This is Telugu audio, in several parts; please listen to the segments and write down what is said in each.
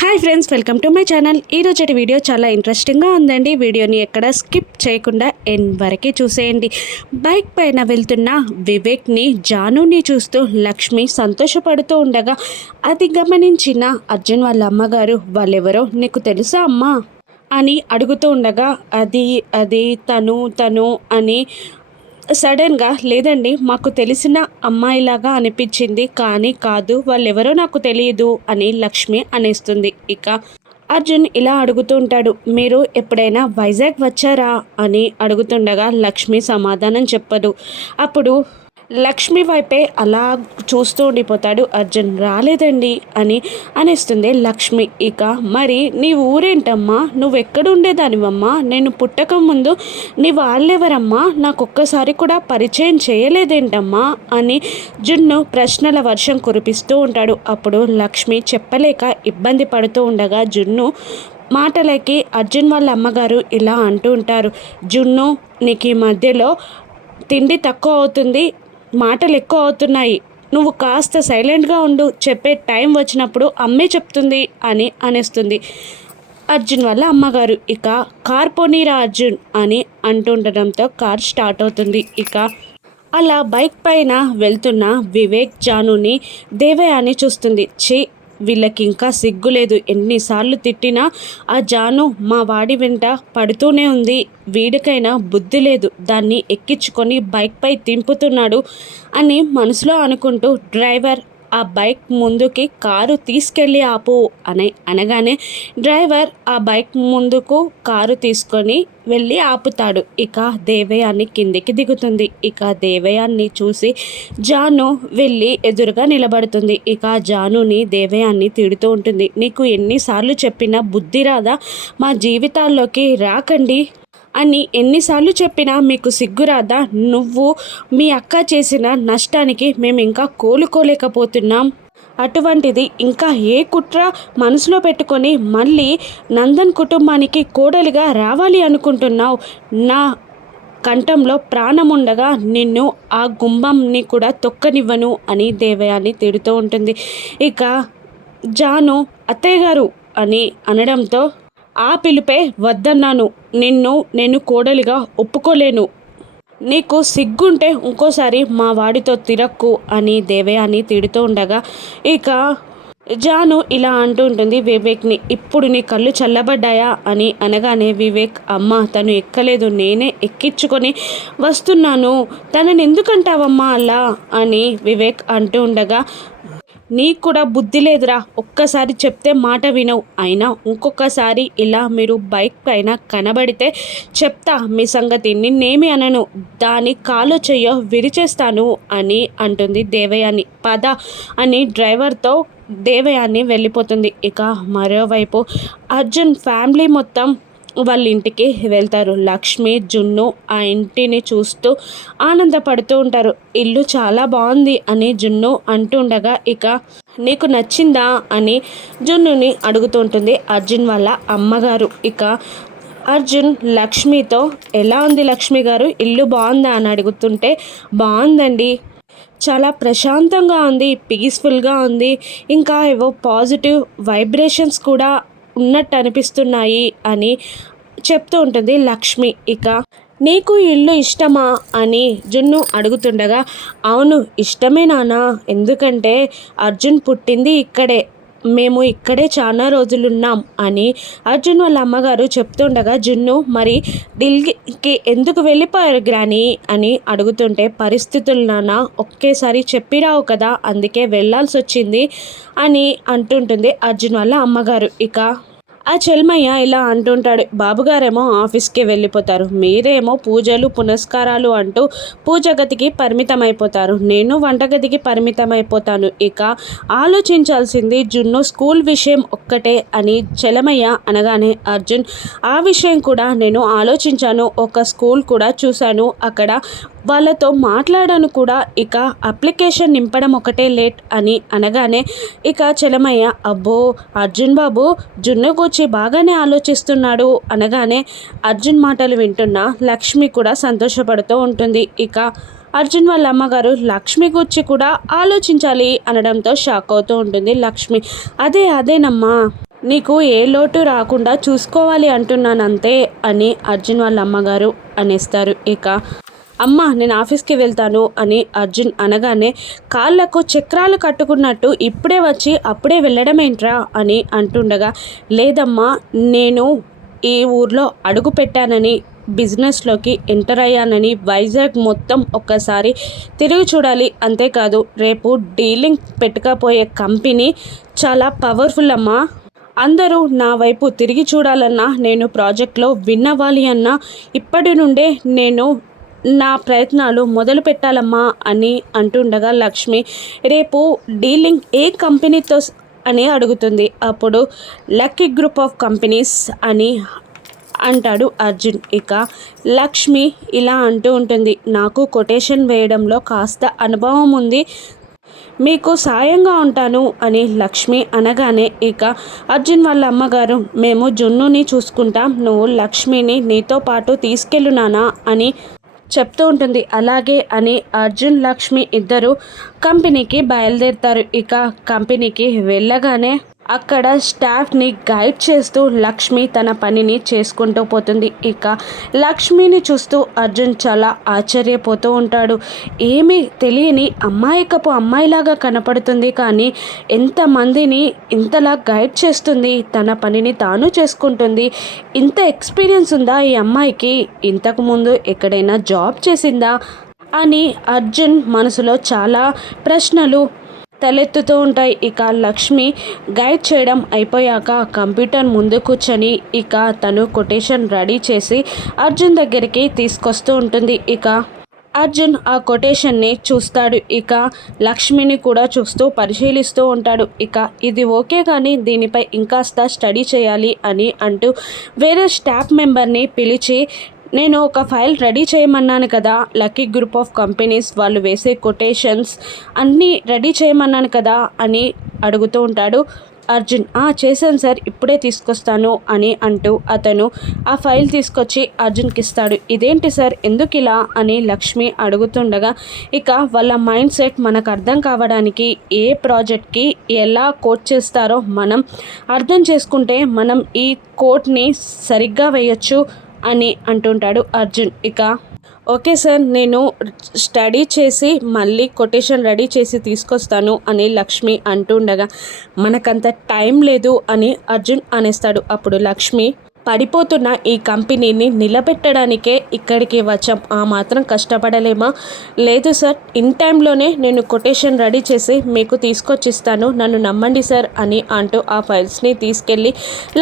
Hi friends welcome to my channel. ఈరోజు వీడియో చాలా ఇంట్రెస్టింగ్గా ఉందండి. వీడియోని ఎక్కడ స్కిప్ చేయకుండా ఎన్ వరకే చూసేయండి. బైక్ పైన వెళ్తున్న వివేక్ని జానుని చూస్తూ లక్ష్మి సంతోషపడుతూ ఉండగా అది గమనించిన అర్జున్ వాళ్ళ అమ్మగారు వాళ్ళెవరో నీకు తెలుసా అమ్మా? అని అడుగుతూ ఉండగా అది అది తను తను అని సడన్గా లేదండి మాకు తెలిసిన అమ్మాయిలాగా అనిపించింది కానీ కాదు వాళ్ళెవరో నాకు తెలియదు అని లక్ష్మి అనేస్తుంది. ఇక అర్జున్ ఇలా అడుగుతూ ఉంటాడు మీరు ఎప్పుడైనా వైజాగ్ వచ్చారా? అని అడుగుతుండగా లక్ష్మి సమాధానం చెప్పదు. అప్పుడు లక్ష్మి వైపే అలా చూస్తూ ఉండిపోతాడు. అర్జున్ రాలేదండి అని అనేస్తుంది లక్ష్మి. ఇక మరి నీ ఊరేంటమ్మా? నువ్వు ఎక్కడ ఉండేదానివమ్మా నేను పుట్టక ముందు నీ వాళ్ళెవరమ్మా? నాకు ఒక్కసారి కూడా పరిచయం చేయలేదేంటమ్మా? అని జున్ను ప్రశ్నల వర్షం కురిపిస్తూ ఉంటాడు. అప్పుడు లక్ష్మి చెప్పలేక ఇబ్బంది పడుతూ ఉండగా జున్ను మాటలకి అర్జున్ వాళ్ళ అమ్మగారు ఇలా అంటూ ఉంటారు. జున్ను నీకు ఈ మధ్యలో తిండి తక్కువ అవుతుంది. మాటలు ఎక్కువ అవుతున్నాయి నువ్వు కాస్త సైలెంట్గా ఉండు చెప్పే టైం వచ్చినప్పుడు అమ్మే చెప్తుంది అని అనేస్తుంది. అర్జున్ వల్ల అమ్మగారు. ఇక కార్ పోనీరా అర్జున్ అని అంటుండడంతో కార్ స్టార్ట్ అవుతుంది. ఇక అలా బైక్ పైన వెళ్తున్న వివేక్ జానుని దేవయాని చూస్తుంది. చి వీళ్ళకి ఇంకా సిగ్గులేదు ఎన్నిసార్లు తిట్టినా ఆ జాను మా వాడి వెంట పడుతూనే ఉంది. వీడికైనా బుద్ధి లేదు. దాన్ని ఎక్కించుకొని బైక్పై తింపుతున్నాడు అని మనసులో అనుకుంటూ డ్రైవర్ ఆ బైక్ ముందుకి కారు తీసుకెళ్ళి ఆపు అని అనగానే డ్రైవర్ ఆ బైక్ ముందుకు కారు తీసుకొని వెళ్ళి ఆపుతాడు. ఇక దేవయాన్ని కిందికి దిగుతుంది. ఇక దేవయాన్ని చూసి జాను వెళ్ళి ఎదురుగా నిలబడుతుంది. ఇక జానుని దేవయాన్ని తిడుతూ ఉంటుంది. నీకు ఎన్నిసార్లు చెప్పినా బుద్ధి రాదా? మా జీవితాల్లోకి రాకండి. అని ఎన్నిసార్లు చెప్పినా మీకు సిగ్గురాదా నువ్వు మీ అక్క చేసిన నష్టానికి మేము ఇంకా కోలుకోలేకపోతున్నాం. అటువంటిది ఇంకా ఏ కుట్ర మనసులో పెట్టుకొని మళ్ళీ నందన్ కుటుంబానికి కోడలిగా రావాలి అనుకుంటున్నావు? నా కంఠంలో ప్రాణం ఉండగా నిన్ను ఆ గుంభంని కూడా తొక్కనివ్వను అని దేవయాని తిడుతూ ఉంటుంది. ఇక జాను అత్తయ్య గారు అని అనడంతో ఆ పిలుపే వద్దన్నాను. నిన్ను నేను కోడలిగా ఒప్పుకోలేను. నీకు సిగ్గుంటే ఇంకోసారి మా వాడితో తిరక్కు అని దేవయాని తిడుతూ ఉండగా ఇక జాను ఇలా అంటూ ఉంటుంది వివేక్ని. ఇప్పుడు నీ కళ్ళు చల్లబడ్డాయా అని అనగానే వివేక్ అమ్మ తను ఎక్కలేదు. నేనే ఎక్కించుకొని వస్తున్నాను. తనని ఎందుకంటావమ్మా అలా అని వివేక్ అంటూ ఉండగా నీకు కూడా బుద్ధి లేదురా. ఒక్కసారి చెప్తే మాట వినవు. అయినా ఇంకొకసారి ఇలా మీరు బైక్ పైన కనబడితే చెప్తా మీ సంగతి. నిన్నేమి అనను. దాని కాలు చెయ్యో విరిచేస్తాను అని అంటుంది దేవయాని. పద అని డ్రైవర్తో దేవయాని వెళ్ళిపోతుంది. ఇక మరోవైపు అర్జున్ ఫ్యామిలీ మొత్తం వాళ్ళ ఇంటికి వెళ్తారు. లక్ష్మి జున్ను ఆ ఇంటిని చూస్తూ ఆనందపడుతూ ఉంటారు. ఇల్లు చాలా బాగుంది అని జున్ను అంటుండగా ఇక నీకు నచ్చిందా అని జున్నుని అడుగుతూ ఉంటుంది అర్జున్ వాళ్ళ అమ్మగారు. ఇక అర్జున్ లక్ష్మితో ఎలా ఉంది లక్ష్మి గారు? ఇల్లు బాగుందా? అని అడుగుతుంటే బాగుందండి. చాలా ప్రశాంతంగా ఉంది పీస్ఫుల్గా ఉంది. ఇంకా ఏవో పాజిటివ్ వైబ్రేషన్స్ కూడా ఉన్నట్టు అనిపిస్తున్నాయి అని చెప్తూ ఉంటుంది లక్ష్మి. ఇక నీకు ఇల్లు ఇష్టమా అని జున్ను అడుగుతుండగా అవును ఇష్టమే నానా ఎందుకంటే అర్జున్ పుట్టింది ఇక్కడే. మేము ఇక్కడే చాలా రోజులున్నాం అని అర్జున్ వాళ్ళ అమ్మగారు చెప్తుండగా జున్ను మరి ఢిల్లీకి ఎందుకు వెళ్ళిపోయారు గ్రాని? అని అడుగుతుంటే పరిస్థితులు నాన్న ఒకేసారి చెప్పిరావు కదా అందుకే వెళ్ళాల్సి వచ్చింది అని అంటుంటుంది అర్జున్ వాళ్ళ అమ్మగారు. ఇక ఆ చెల్మయ్య ఇలా అంటుంటాడు బాబుగారేమో ఆఫీస్కి వెళ్ళిపోతారు. మీరేమో పూజలు పునస్కారాలు అంటూ పూజ గదికి పరిమితం అయిపోతారు నేను వంటగదికి పరిమితం అయిపోతాను ఇక ఆలోచించాల్సింది జున్ను స్కూల్ విషయం ఒక్కటే అని చెలమయ్య అనగానే అర్జున్ ఆ విషయం కూడా నేను ఆలోచించాను. ఒక స్కూల్ కూడా చూశాను. అక్కడ వాళ్ళతో మాట్లాడాను కూడా. ఇక అప్లికేషన్ నింపడం ఒకటే లేట్ అని అనగానే ఇక చలమయ్య అబ్బో అర్జున్ బాబు జున్ను గూర్చి బాగానే ఆలోచిస్తున్నాడు అనగానే అర్జున్ మాటలు వింటున్న లక్ష్మి కూడా సంతోషపడుతూ ఉంటుంది. ఇక అర్జున్ వాళ్ళ అమ్మగారు లక్ష్మి గురించి కూడా ఆలోచించాలి అనడంతో షాక్ అవుతూ ఉంటుంది లక్ష్మి. అదే అదేనమ్మా నీకు ఏ లోటు రాకుండా చూసుకోవాలి అంటున్నాను అంతే అని అర్జున్ వాళ్ళ అమ్మగారు అనేస్తారు. ఇక అమ్మ నేను ఆఫీస్కి వెళ్తాను అని అర్జున్ అనగానే కాళ్ళకు చక్రాలు కట్టుకున్నట్టు ఇప్పుడే వచ్చి అప్పుడే వెళ్ళడం ఏంట్రా అని అంటుండగా లేదమ్మా నేను ఈ ఊర్లో అడుగు పెట్టానని బిజినెస్లోకి ఎంటర్ అయ్యానని వైజాగ్ మొత్తం ఒక్కసారి తిరిగి చూడాలి. అంతేకాదు రేపు డీలింగ్ పెట్టుకపోయే కంపెనీ చాలా పవర్ఫుల్ అమ్మా. అందరూ నా వైపు తిరిగి చూడాలన్నా నేను ప్రాజెక్ట్లో విన్ అవ్వాలి అన్నా ఇప్పటి నుండే నేను నా ప్రయత్నాలు మొదలు పెట్టాలమ్మా అని అంటుండగా లక్ష్మి రేపు డీలింగ్ ఏ కంపెనీతో అని అడుగుతుంది. అప్పుడు లక్కీ గ్రూప్ ఆఫ్ కంపెనీస్ అని అంటాడు అర్జున్. ఇక లక్ష్మి ఇలా అంటూ ఉంటుంది నాకు కొటేషన్ వేయడంలో కాస్త అనుభవం ఉంది మీకు సాయంగా ఉంటాను అని లక్ష్మి అనగానే ఇక అర్జున్ వాళ్ళ అమ్మగారు మేము జున్నుని చూసుకుంటాం నువ్వు లక్ష్మిని నీతో పాటు తీసుకెళ్ళునానా అని చెప్తూ ఉంటుంది. అలాగే అని అర్జున్ లక్ష్మి ఇద్దరు కంపెనీకి బయలుదేరుతారు. ఇక కంపెనీకి వెళ్ళగానే అక్కడ స్టాఫ్ని గైడ్ చేస్తూ లక్ష్మి తన పనిని చేసుకుంటూ పోతుంది. ఇక లక్ష్మిని చూస్తూ అర్జున్ చాలా ఆశ్చర్యపోతూ ఉంటాడు. ఏమీ తెలియని అమ్మాయికపు అమ్మాయిలాగా కనపడుతుంది కానీ ఎంతమందిని ఇంతలా గైడ్ చేస్తుంది తన పనిని తాను చేసుకుంటుంది. ఇంత ఎక్స్పీరియన్స్ ఉందా ఈ అమ్మాయికి? ఇంతకుముందు ఎక్కడైనా జాబ్ చేసిందా? అని అర్జున్ మనసులో చాలా ప్రశ్నలు తలెత్తుతూ ఉంటాయి. ఇక లక్ష్మి గైడ్ చేయడం అయిపోయాక కంప్యూటర్ ముందు కూర్చొని ఇక తను కొటేషన్ రెడీ చేసి అర్జున్ దగ్గరికి తీసుకొస్తూ ఉంటుంది. ఇక అర్జున్ ఆ కొటేషన్ని చూస్తాడు. ఇక లక్ష్మిని కూడా చూస్తూ పరిశీలిస్తూ ఉంటాడు. ఇక ఇది ఓకే కానీ దీనిపై ఇంకాస్త స్టడీ చేయాలి అని అంటూ వేరే స్టాఫ్ మెంబర్ని పిలిచి నేను ఒక ఫైల్ రెడీ చేయమన్నాను కదా. లక్కీ గ్రూప్ ఆఫ్ కంపెనీస్ వాళ్ళు వేసే కొటేషన్స్ అన్నీ రెడీ చేయమన్నాను కదా అని అడుగుతూ ఉంటాడు. అర్జున్ ఆ చేశాను సార్ ఇప్పుడే తీసుకొస్తాను అని అంటూ అతను ఆ ఫైల్ తీసుకొచ్చి అర్జున్కి ఇస్తాడు. ఇదేంటి సార్ ఎందుకు ఇలా? అని లక్ష్మి అడుగుతుండగా ఇక వాళ్ళ మైండ్ సెట్ మనకు అర్థం కావడానికి ఏ ప్రాజెక్ట్కి ఎలా కోట్ చేస్తారో మనం అర్థం చేసుకుంటే మనం ఈ కోట్ని సరిగ్గా వేయచ్చు. అని అంటుంటాడు అర్జున్. ఇక ఓకే సార్ నేను స్టడీ చేసి మళ్ళీ కొటేషన్ రెడీ చేసి తీసుకొస్తాను అని లక్ష్మి అంటుండగా మనకంత టైం లేదు అని అర్జున్ అనేస్తాడు. అప్పుడు లక్ష్మి పడిపోతున్న ఈ కంపెనీని నిలబెట్టడానికే ఇక్కడికి వచ్చాం. ఆ మాత్రం కష్టపడలేమా? లేదు సార్ ఇన్ టైంలోనే నేను కొటేషన్ రెడీ చేసి మీకు తీసుకొచ్చిస్తాను. నన్ను నమ్మండి సార్ అని అంటూ ఆ ఫైల్స్ని తీసుకెళ్ళి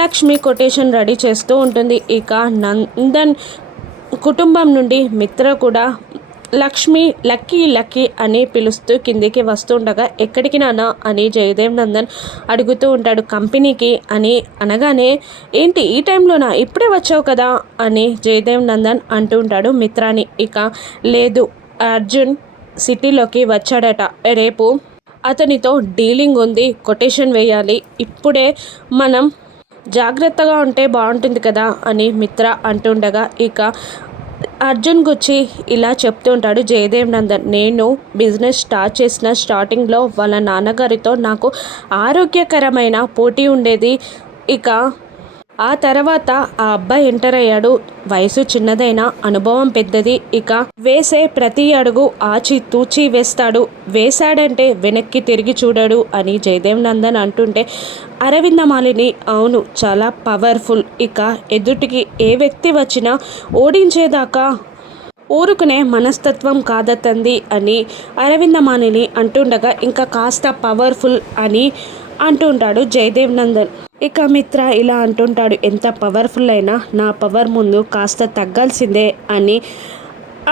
లక్ష్మి కొటేషన్ రెడీ చేస్తూ ఉంటుంది. ఇక నందన్ కుటుంబం నుండి మిత్ర కూడా లక్ష్మి లక్కీ లక్కీ అని పిలుస్తూ కిందికి వస్తుండగా ఎక్కడికి నానా అని జయదేవ్ నందన్ అడుగుతూ ఉంటాడు. కంపెనీకి? అని అనగానే ఏంటి ఈ టైంలోనా? ఇప్పుడే వచ్చావు కదా? అని జయదేవ్ నందన్ అంటూ ఉంటాడు మిత్రాని. ఇక లేదు అర్జున్ సిటీలోకి వచ్చాడట. రేపు అతనితో డీలింగ్ ఉంది కొటేషన్ వేయాలి. ఇప్పుడే మనం జాగ్రత్తగా ఉంటే బాగుంటుంది కదా అని మిత్ర అంటుండగా ఇక అర్జున్ గుచ్చి ఇలా చెప్తూ ఉంటాడు జయదేవ్ నందన్ నేను బిజినెస్ స్టార్ట్ చేసిన స్టార్టింగ్లో వాళ్ళ నాన్నగారితో నాకు ఆరోగ్యకరమైన పోటీ ఉండేది. ఇక ఆ తర్వాత ఆ అబ్బాయి ఎంటర్ అయ్యాడు. వయసు చిన్నదైన అనుభవం పెద్దది. ఇక వేసే ప్రతి అడుగు ఆచి తూచి వేస్తాడు. వేశాడంటే వెనక్కి తిరిగి చూడడు అని జయదేవ్ నందన్ అంటుంటే అరవింద మాలిని అవును చాలా పవర్ఫుల్. ఇక ఎదుటికి ఏ వ్యక్తి వచ్చినా ఓడించేదాకా ఊరుకునే మనస్తత్వం కాదతంది అని అరవిందమానిని అంటుండగా ఇంకా కాస్త పవర్ఫుల్ అని అంటుంటాడు జయదేవ్ నందన్. ఇక మిత్ర ఇలా అంటుంటాడు ఎంత పవర్ఫుల్ అయినా నా పవర్ ముందు కాస్త తగ్గాల్సిందే అని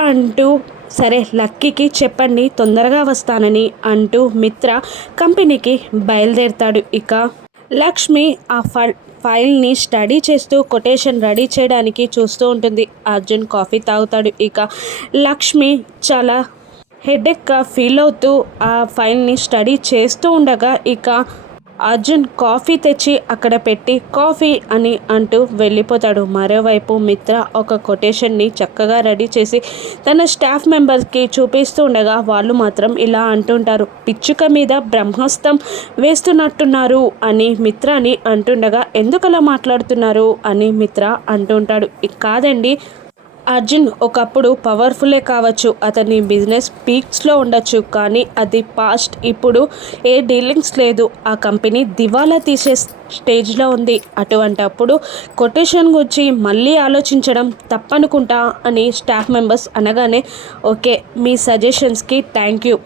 అంటూ సరే లక్కీకి చెప్పండి తొందరగా వస్తానని అంటూ మిత్ర కంపెనీకి బయలుదేరుతాడు. ఇక లక్ష్మి ఆ ఫైల్ ఫైల్ని స్టడీ చేస్తూ కొటేషన్ రెడీ చేయడానికి చూస్తూ ఉంటుంది. అర్జున్ కాఫీ తాగుతాడు. ఇక లక్ష్మి చాలా హెడెక్గా ఫీల్ అవుతూ ఆ ఫైల్ని స్టడీ చేస్తూ ఉండగా ఇక అర్జున్ కాఫీ తెచ్చి అక్కడ పెట్టి కాఫీ అని అంటూ వెళ్ళిపోతాడు. మరోవైపు మిత్ర ఒక కొటేషన్ని చక్కగా రెడీ చేసి తన స్టాఫ్ మెంబర్స్కి చూపిస్తూ ఉండగా వాళ్ళు మాత్రం ఇలా అంటుంటారు. పిచ్చుక మీద బ్రహ్మాస్తం వేస్తున్నట్టున్నారు అని మిత్రని అంటుండగా ఎందుకలా మాట్లాడుతున్నారు? అని మిత్ర అంటుంటాడు. కాదండి అర్జున్ ఒకప్పుడు పవర్ఫుల్లే కావచ్చు. అతని బిజినెస్ పీక్స్లో ఉండొచ్చు. కానీ అది పాస్ట్ ఇప్పుడు ఏ డీలింగ్స్ లేదు. ఆ కంపెనీ దివాలా తీసే స్టేజ్లో ఉంది. అటువంటప్పుడు కొటేషన్ గురించి మళ్ళీ ఆలోచించడం తప్పనుకుంటా అని స్టాఫ్ మెంబర్స్ అనగానే ఓకే మీ సజెషన్స్కి థ్యాంక్ యూ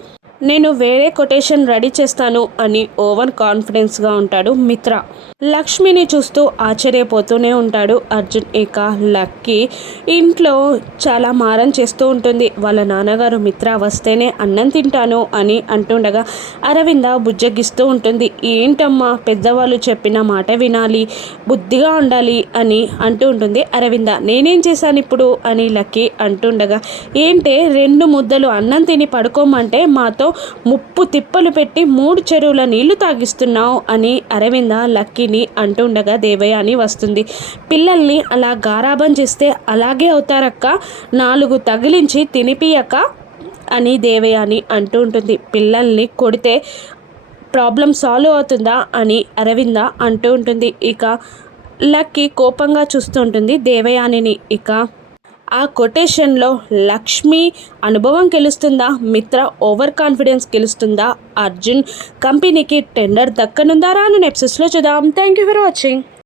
నేను వేరే కొటేషన్ రెడీ చేస్తాను అని ఓవర్ కాన్ఫిడెన్స్గా ఉంటాడు మిత్ర. లక్ష్మిని చూస్తూ ఆశ్చర్యపోతూనే ఉంటాడు అర్జున్. ఇక లక్కీ ఇంట్లో చాలా మారం చేస్తూ ఉంటుంది. వాళ్ళ నాన్నగారు మిత్ర వస్తేనే అన్నం తింటాను అని అంటుండగా అరవింద బుజ్జగిస్తూ ఉంటుంది. ఏంటమ్మా పెద్దవాళ్ళు చెప్పిన మాట వినాలి బుద్ధిగా ఉండాలి అని అంటూ ఉంటుంది అరవింద. నేనేం చేశాను ఇప్పుడు అని లక్కీ అంటుండగా ఏంటే రెండు ముద్దలు అన్నం తిని పడుకోమంటే మాతో ముప్పు తిప్పలు పెట్టి మూడు చెరువుల నీళ్ళు తాగిస్తున్నావు అని అరవింద లక్కీని అంటుండగా దేవయ్య అని వస్తుంది. పిల్లల్ని అలా గారాబం చేస్తే అలాగే అవుతారక్క. నాలుగు తగిలించి తినిపియక అని దేవయ్య అని అంటూ ఉంటుంది. పిల్లల్ని కొడితే ప్రాబ్లం సాల్వ్ అవుతుందా అని అరవింద అంటూ ఉంటుంది. ఇక లక్కీ కోపంగా చూస్తుంటుంది దేవయానిని. ఇక ఆ కొటేషన్లో లక్ష్మి అనుభవం గెలుస్తుందా? మిత్ర ఓవర్ కాన్ఫిడెన్స్ గెలుస్తుందా? అర్జున్ కంపెనీకి టెండర్ దక్కనుందా? రాను నెప్సెస్లో చూద్దాం. Thank you for watching.